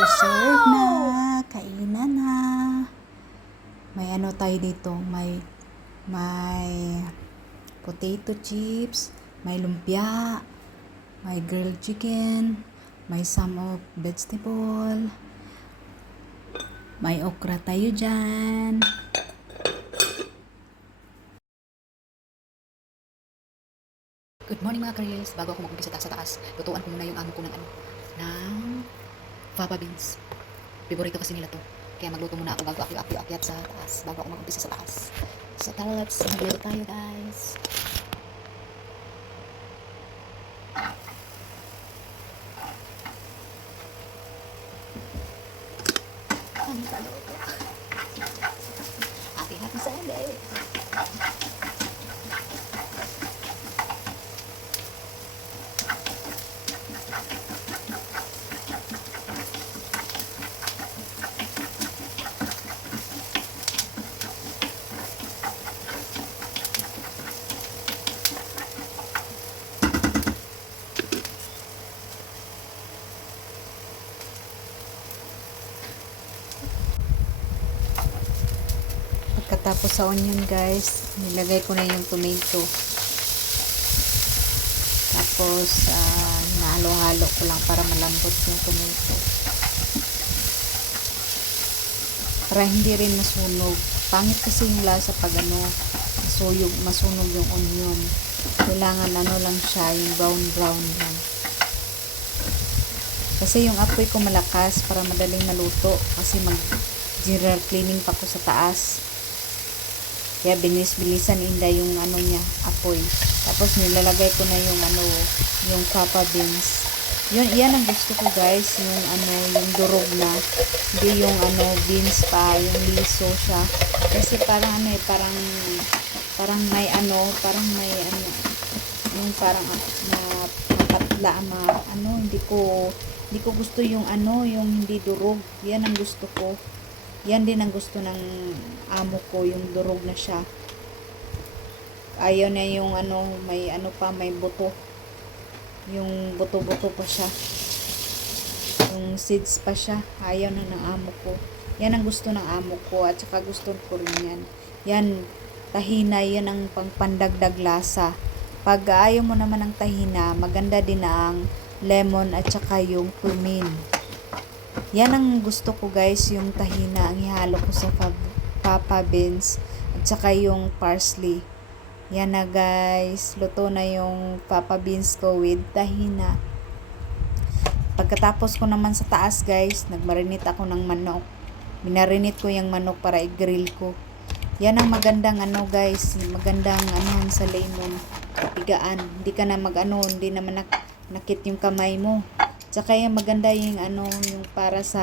to serve na. Kainan na. May ano tayo dito, may potato chips, may lumpia, may grilled chicken, may some of vegetable, may okra tayo dyan. Good morning mga Karyels. Bago ako mag-umpisa sa taas, lutuan ko muna yung amo ko ng fava beans. Favorito kasi nila to. Kaya magluto muna ako bago ako akyat sa taas. Bago ako mag-umpisa sa taas. So tara, let's magluto tayo guys. Ano ka luto? Happy Sunday! Pagkatapos sa onion guys, nilagay ko na yung tomato. Tapos nahalo-halo ko lang para malambot yung tomato. Para hindi rin masunog. Pangit kasi yung lasa pag masunog yung onion. Kailangan lang siya, yung brown lang. Kasi yung apoy ko malakas para madaling maluto. Kasi mag-general cleaning pa ko sa taas. Kaya binis-bilisan inda yung niya, apoy. Tapos nilalagay ko na yung fava beans. Yan ang gusto ko guys, yung durog na. Hindi yung beans pa, yung liso siya. Kasi parang parang may yung parang napatla hindi ko gusto yung yung hindi durog. Yan ang gusto ko. Yan din ang gusto ng amo ko, yung durog na siya. Ayaw na yung may buto. Yung buto-buto pa siya. Yung seeds pa siya. Ayaw na ng amo ko. Yan ang gusto ng amo ko at saka gusto ko rin yan. Yan, tahina, yan ang pangpandagdag lasa. Pag ayaw mo naman ng tahina, maganda din ang lemon at saka yung cumin. Yan ang gusto ko guys, yung tahina ang ihalo ko sa fava beans at saka yung parsley. Yan na guys, luto na yung fava beans ko with tahina. Pagkatapos ko naman sa taas guys, nagmarinate ako ng manok. Minarinate ko yung manok para i-grill ko. Yan ang magandang guys, magandang sa lemon, pigaan. Hindi ka na hindi naman nakit yung kamay mo. Tsaka yung maganda yung yung para sa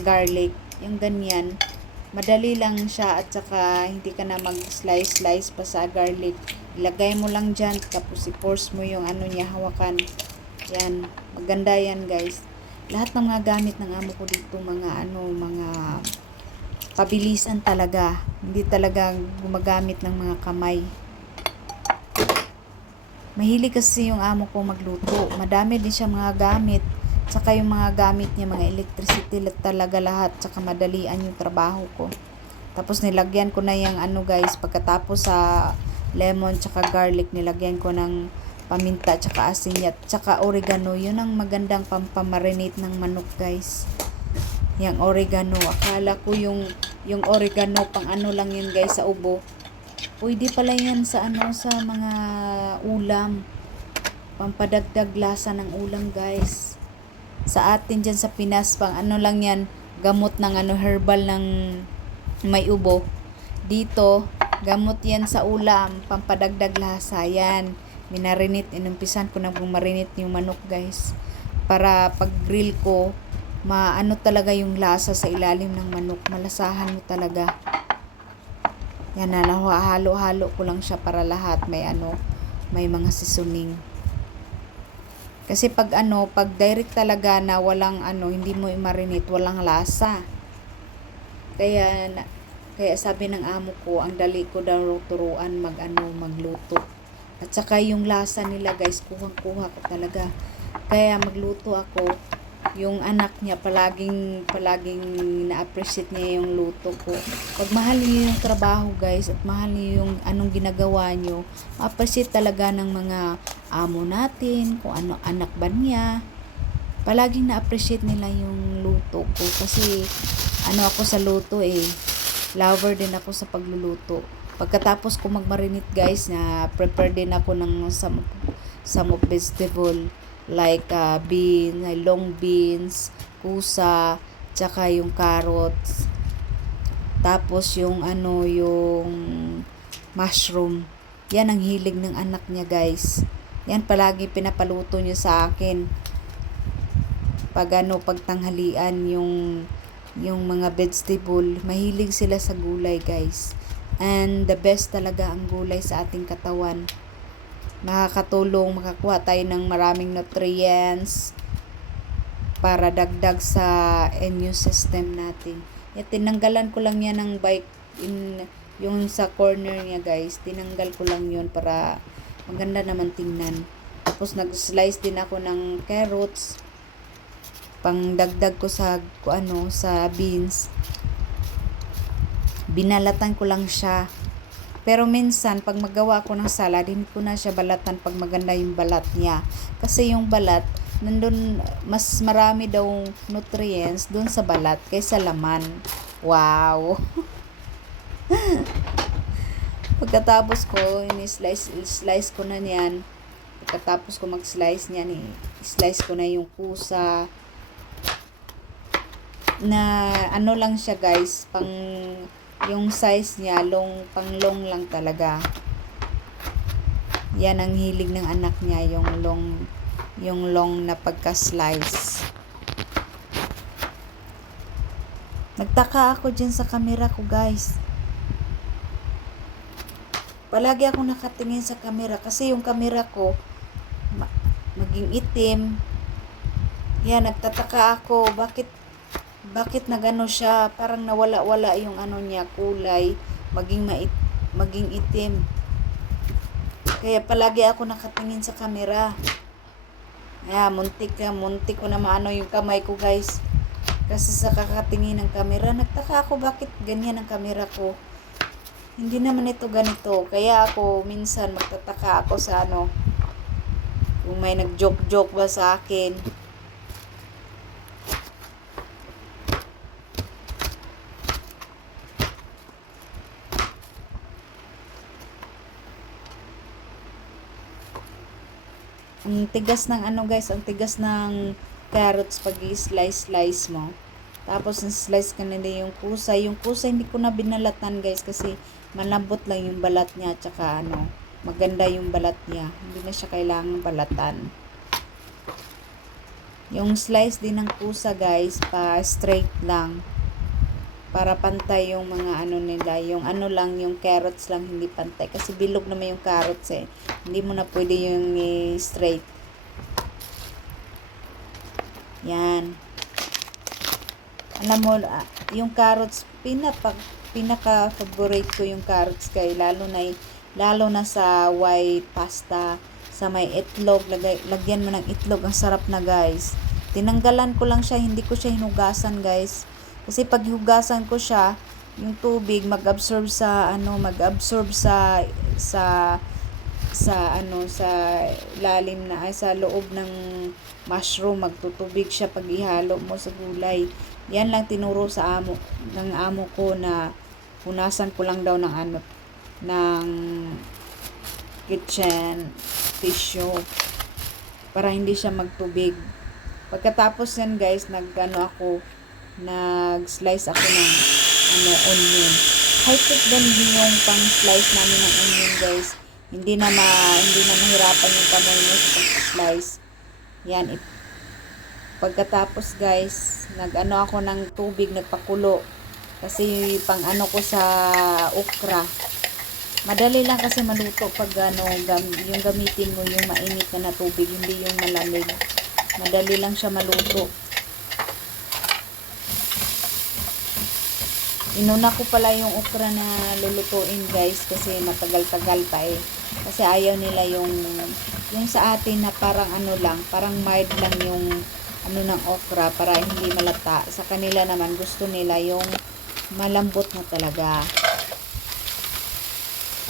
garlic, yung ganyan. Madali lang siya at saka hindi ka na mag-slice pa sa garlic. Ilagay mo lang dyan, tapos i-force mo yung niya, hawakan. Yan, maganda yan guys. Lahat ng mga gamit ng amo ko dito, mga pabilisan talaga. Hindi talaga gumagamit ng mga kamay. Mahilig kasi yung amo ko magluto. Madami din siya mga gamit. Tsaka yung mga gamit niya, mga electricity talaga lahat. Tsaka madalian yung trabaho ko. Tapos nilagyan ko na yung guys. Pagkatapos sa lemon tsaka garlic, nilagyan ko ng paminta tsaka asin at tsaka oregano. Yun ang magandang pampamarinate ng manok guys. Yung oregano. Akala ko yung oregano pang lang yun guys sa ubo. Pwede pala yan sa sa mga ulam. Pampadagdag lasa ng ulam guys. Sa atin dyan sa Pinas, pang lang yan, gamot ng herbal ng may ubo. Dito, gamot yan sa ulam, pampadagdag lasa. Yan, minarinate, inumpisan ko na bumarinate yung manok guys. Para pag grill ko, talaga yung lasa sa ilalim ng manok. Malasahan mo talaga. Yan na, halo-halo ko lang siya para lahat may mga seasoning. Kasi pag direct talaga na walang hindi mo i-marinate, walang lasa. Kaya sabi ng amo ko, ang dali ko daw turuan magluto. At saka yung lasa nila guys, kuhang-kuha ko talaga. Kaya magluto ako, yung anak niya palaging na-appreciate niya yung luto ko. Pag mahal niyo yung trabaho guys at mahal niyo yung anong ginagawa niyo, ma-appreciate talaga ng mga amo natin, kung ano anak ba niya. Palaging na-appreciate nila yung luto ko kasi ano ako sa luto lover din ako sa pagluluto. Pagkatapos ko magmarinate guys, na prepare din ako ng some of vegetable like long beans, kusa, tsaka yung carrots. Tapos yung yung mushroom. Yan ang hilig ng anak niya guys. Yan palagi pinapaluto niya sa akin. Pag pagtanghalian yung mga vegetable, mahilig sila sa gulay guys. And the best talaga ang gulay sa ating katawan. Makakatulong, makakuha tayo ng maraming nutrients para dagdag sa immune system natin. Tinanggalan ko lang yan ng bite yung sa corner niya guys. Tinanggal ko lang yun para maganda naman tingnan. Tapos nag-slice din ako ng carrots pang dagdag ko sa sa beans. Binalatan ko lang siya. Pero minsan, pag magawa ko ng salad, hindi ko na siya balatan pag maganda yung balat niya. Kasi yung balat, nandun, mas marami daw nutrients dun sa balat kaysa laman. Wow! Pagkatapos ko, slice ko na niyan. Pagkatapos ko mag-slice niyan, slice ko na yung kusa. Na lang siya guys, yung size niya, pang long lang talaga. Yan ang hilig ng anak niya, yung long na pagka-slice. Nagtaka ako dyan sa camera ko guys. Palagi ako nakatingin sa camera kasi yung camera ko naging itim. Yan, nagtataka ako bakit nagano siya, parang nawala-wala yung niya, kulay, maging itim. Kaya palagi ako nakatingin sa camera. Muntik ko na maano yung kamay ko guys. Kasi sa kakatingin ng camera, nagtaka ako bakit ganyan ang camera ko. Hindi naman ito ganito. Kaya ako minsan magtataka ako sa kung may nag-joke ba sa akin. Ang tigas ng guys, ang tigas ng carrots pag i-slice mo. Tapos slice ka na yung kusa. Yung kusa hindi ko na binalatan guys kasi malambot lang yung balat niya, tsaka maganda yung balat niya. Hindi na siya kailangang balatan. Yung slice din ng kusa guys, pa straight lang. Para pantay yung mga nila, yung lang, yung carrots lang hindi pantay kasi bilog naman yung carrots hindi mo na pwede yung straight. Yan, alam mo, yung carrots pinaka favorite ko yung carrots kay lalo na sa white pasta sa may itlog, lagyan mo ng itlog, ang sarap na guys. Tinanggalan ko lang siya, hindi ko siya hinugasan guys. Kasi pag hugasan ko siya, yung tubig mag-absorb sa lalim na sa loob ng mushroom, magtutubig siya pag ihalo mo sa gulay. Yan lang tinuro sa amo ko na punasan ko lang daw ng kitchen tissue para hindi siya magtubig. Pagkatapos yan guys, nag-slice ako ng onion. High-tech din yung pang-slice namin ng onion guys. Hindi na mahirapan yung kamay mo sa pag-slice. Yan. Pagkatapos guys, ako ng tubig, nagpakulo. Kasi ko sa okra. Madali lang kasi maluto pag yung gamitin mo yung mainit na tubig, hindi yung malamig. Madali lang siya maluto. Inuna ko pala yung okra na lulutuin guys kasi matagal-tagal pa kasi ayaw nila yung sa atin na parang parang mild lang yung ano ng okra para hindi malata. Sa kanila naman gusto nila yung malambot na talaga.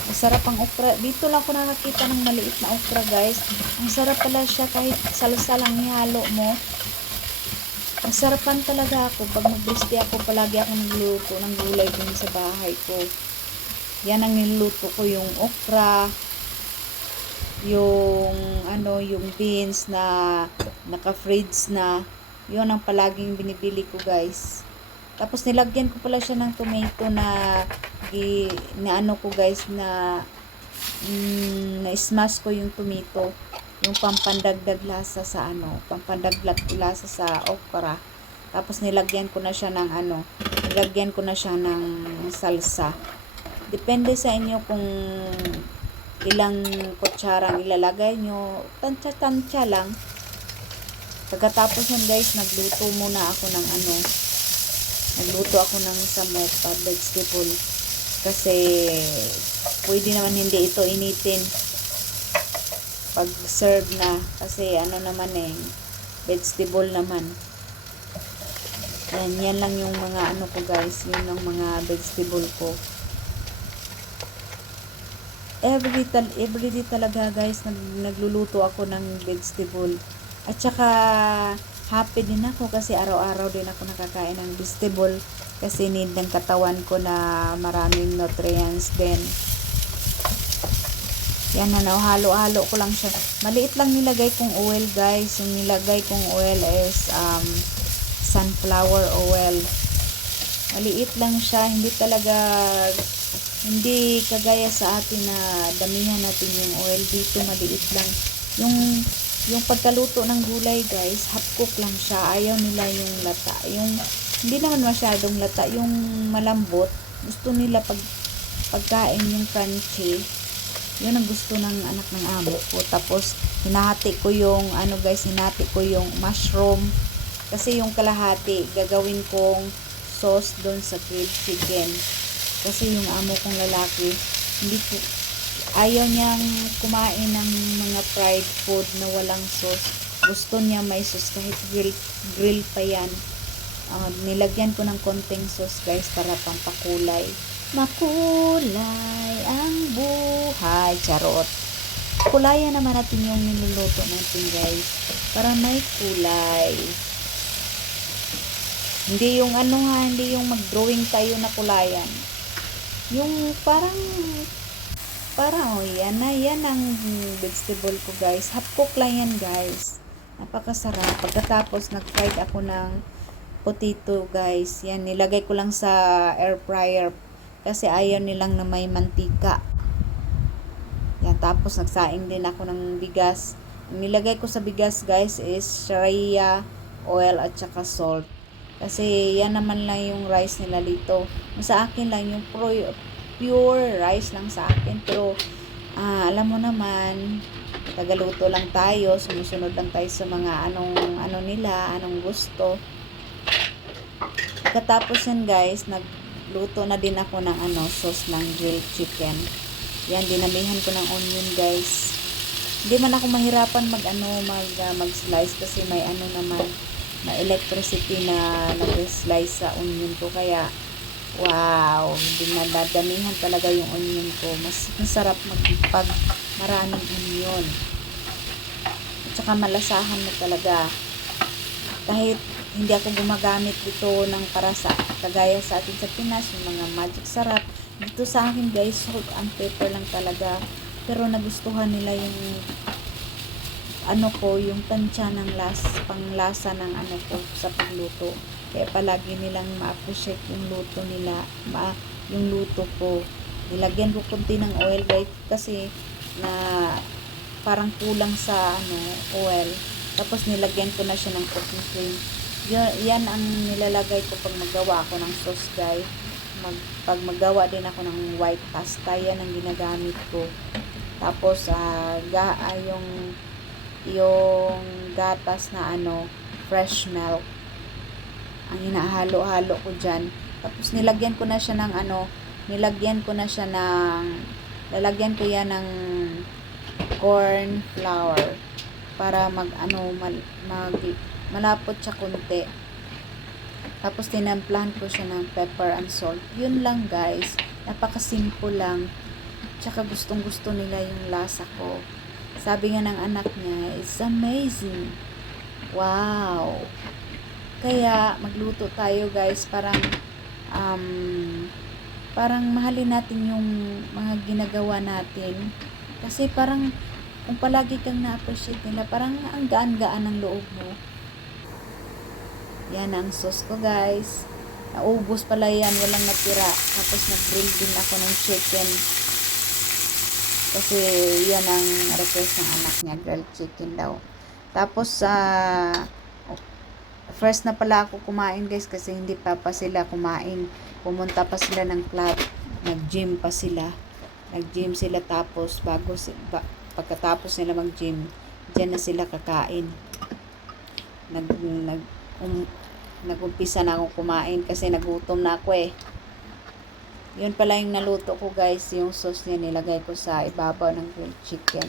Masarap ang okra. Dito lang ako nakakita ng maliit na okra, guys. Ang sarap pala siya kahit salsa lang ihalo mo. Masarapan talaga ako. Pag mag-birthday ako, palagi ako nagluluto ng gulay dun sa bahay ko. Yan ang niluluto ko, yung okra, yung yung beans na naka-fridge na. Yun ang palaging binibili ko, guys. Tapos nilagyan ko pala siya ng tomato na ko, guys, na na-smash ko yung tomato, yung pampandagdag lasa sa pampandagdag lasa sa okra. Tapos nilagyan ko na siya ng nilagyan ko na siya ng salsa. Depende sa inyo kung ilang kutsarang ilalagay nyo. Tansya-tansya lang. Pagkatapos nun, guys, nagluto ako ng samosa vegetable. Kasi pwede naman hindi ito initin pag serve na. Kasi vegetable naman. Yan lang yung mga ko, guys. Yun ang mga vegetable ko. Everyday talaga, guys, nagluluto ako ng vegetable. At saka happy din ako kasi araw-araw din ako nakakain ng vegetable kasi need ng katawan ko na maraming nutrients din. Yan na, halo-halo ko lang siya. Maliit lang nilagay kong oil, guys. Yung nilagay kong oil is sunflower oil. Maliit lang siya, hindi kagaya sa atin na damihan natin yung oil. Dito maliit lang. Yung pagkaluto ng gulay, guys, half cook lang siya. Ayaw nila yung lata. Yung hindi naman masyadong lata, yung malambot. Gusto nila pagkain yung crunchy. Yun ang gusto ng anak ng amo ko. Tapos hinati ko yung hinati ko yung mushroom. Kasi yung kalahati gagawin kong sauce doon sa grilled chicken. Kasi yung amo kong lalaki, ayaw niyang kumain ng mga fried food na walang sauce. Gusto niya may sauce kahit grill pa yan. Nilagyan ko ng konting sauce, guys, para pampakulay. Makulay ang buhay. Charot. Kulayan naman natin yung niluluto natin, guys, para may kulay. Hindi yung hindi yung mag-drawing tayo na kulayan. Yung parang yan ang vegetable ko, guys. Half cook lang yan, guys. Napakasarap. Pagkatapos nag-fried ako ng potato, guys. Yan, nilagay ko lang sa air fryer kasi ayaw nilang na may mantika. Yan, tapos nagsaing din ako ng bigas. Ang nilagay ko sa bigas, guys, is shea oil at saka salt. Kasi yan naman lang yung rice nila dito. Sa akin lang yung pure rice lang sa akin. Pero alam mo naman, tagaluto lang tayo, sumusunod lang tayo sa mga anong gusto. Pagkatapos yan, guys, nagluto na din ako ng sauce ng grilled chicken. Yan, dinamihan ko ng onion, guys. Hindi man ako mahirapan mag-slice kasi may naman na electricity na nag-slice sa onion ko. Kaya wow, dinadamihan talaga yung onion ko. Mas masarap pag maraming onion. At saka malasahan mo talaga. Kahit hindi ako gumagamit dito ng parasa kagaya sa atin sa Pinas, yung mga magic sarap. Dito sa akin, guys, salt and pepper lang talaga. Pero nagustuhan nila yung yung tansya ng panglasa ng ko sa pagluto. Kaya palagi nilang ma-appreciate yung luto nila, yung luto ko. Nilagyan ko konti ng oil, guys, kasi na parang kulang sa oil. Tapos nilagyan ko na siya ng cooking cream. Yan ang nilalagay ko pag maggawa ako ng sauce, guys. Pag maggawa din ako ng white pasta, yan ang ginagamit ko. Tapos yung gatas na fresh milk ang hinahalo-halo ko dyan. Tapos lalagyan ko yan ng corn flour para malapot siya konti. Tapos tinamplahan ko siya ng pepper and salt. Yun lang guys. Napaka-simple lang. Tsaka gustong-gusto nila yung lasa ko. Sabi nga ng anak niya, it's amazing. Wow. Kaya magluto tayo guys. Parang mahalin natin yung mga ginagawa natin. Kasi parang kung palagi kang na-appreciate nila, parang ang gaan-gaan ng loob mo. Yan ang sauce ko guys. Naubos pala yan, walang natira. Tapos nag-grill din ako ng chicken. Kasi yan ang request ng anak niya, grilled chicken daw. Tapos first na pala ako kumain guys kasi hindi pa sila kumain. Pumunta pa sila ng club, nag-gym pa sila. Nag-gym sila tapos pagkatapos nila mag-gym, diyan na sila kakain. Nag-umpisa na akong kumain kasi nagutom na ako eh. Yun pala yung naluto ko guys, yung sauce niya nilagay ko sa ibabaw ng grilled chicken.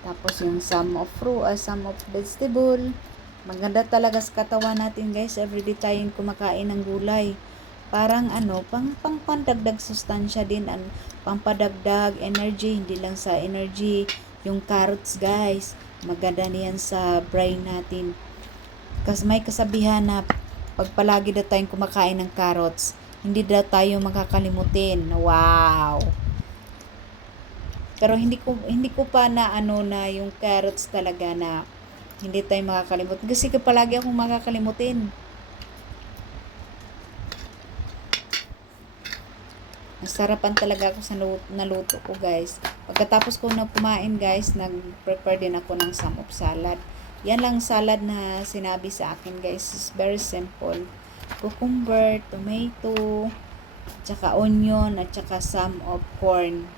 Tapos yung some of vegetable. Maganda talaga sa katawan natin guys, everyday tayong kumakain ng gulay. Parang pandagdag sustansya din, pampadagdag energy, hindi lang sa energy. Yung carrots guys, maganda niyan sa brain natin. Kasi may kasabihan na pag palagi daw tayong kumakain ng carrots, hindi daw tayo makakalimutin. Wow! Pero hindi ko pa na na yung carrots talaga na hindi tayo makakalimutan. Kasi palagi akong makakalimutin. Nasarapan talaga ako sa naluto ko guys. Pagkatapos ko na kumain guys, nag-prepare din ako ng some of salad. Yan lang salad na sinabi sa akin guys. It's very simple. Cucumber, tomato, tsaka onion, at tsaka some of corn.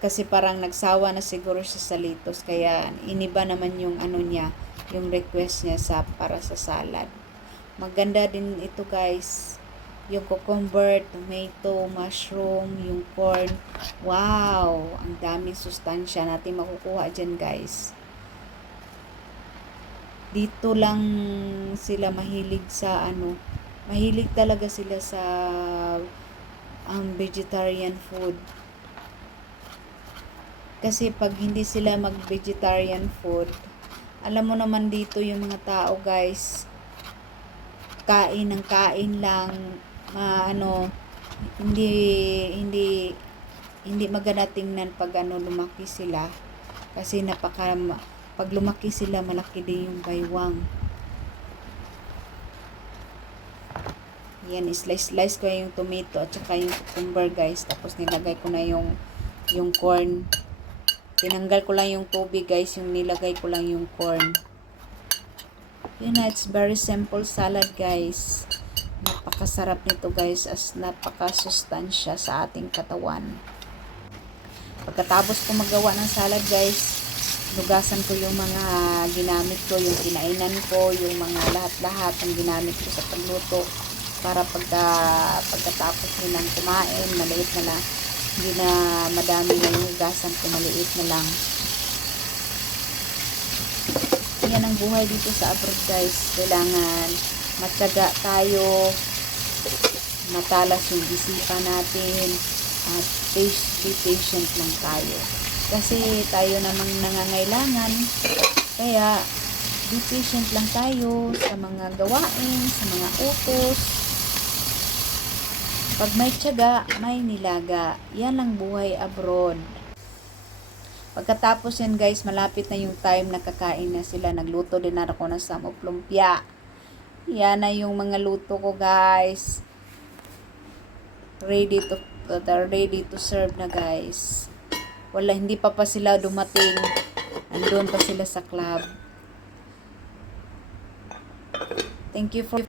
Kasi parang nagsawa na siguro siya sa lettuce. Kaya iniba naman yung niya, yung request niya para sa salad. Maganda din ito guys. Yung cucumber, tomato, mushroom, yung corn. Wow! Ang daming sustansya natin makukuha dyan guys. Dito lang sila mahilig sa mahilig talaga sila sa vegetarian food. Kasi pag hindi sila mag-vegetarian food, alam mo naman dito yung mga tao guys, kain ng kain lang, hindi maganda tingnan pag lumaki sila. Kasi pag lumaki sila, malaki din yung baywang. Yan, slice ko yung tomato at saka yung cucumber guys. Tapos nilagay ko na yung corn. Tinanggal ko lang yung tubig guys, yung nilagay ko lang yung corn. Yun na, it's very simple salad guys. Napakasarap nito guys, as napakasustansya sa ating katawan. Pagkatapos ko magawa ng salad guys, lugasan ko yung mga ginamit ko, yung kinainan ko, yung mga lahat-lahat ng ginamit ko sa pagluto. Para pagkatapos nilang kumain, maliit na lang. Hindi na madami yung hugasan ko, maliit na lang. Yan ang buhay dito sa abroad guys. Kailangan matyaga tayo, matalas yung isipan natin, at be patient lang tayo. Kasi tayo namang nangangailangan. Kaya be patient lang tayo sa mga gawain, sa mga utos. Pag may tiyaga, may nilaga. Yan ang buhay abroad. Pagkatapos yan guys, malapit na yung time na kakain na sila. Nagluto din na ako ng samop lumpia. Yan na yung mga luto ko guys. Ready to serve na guys. Hindi pa sila dumating. Andun pa sila sa club. Thank you for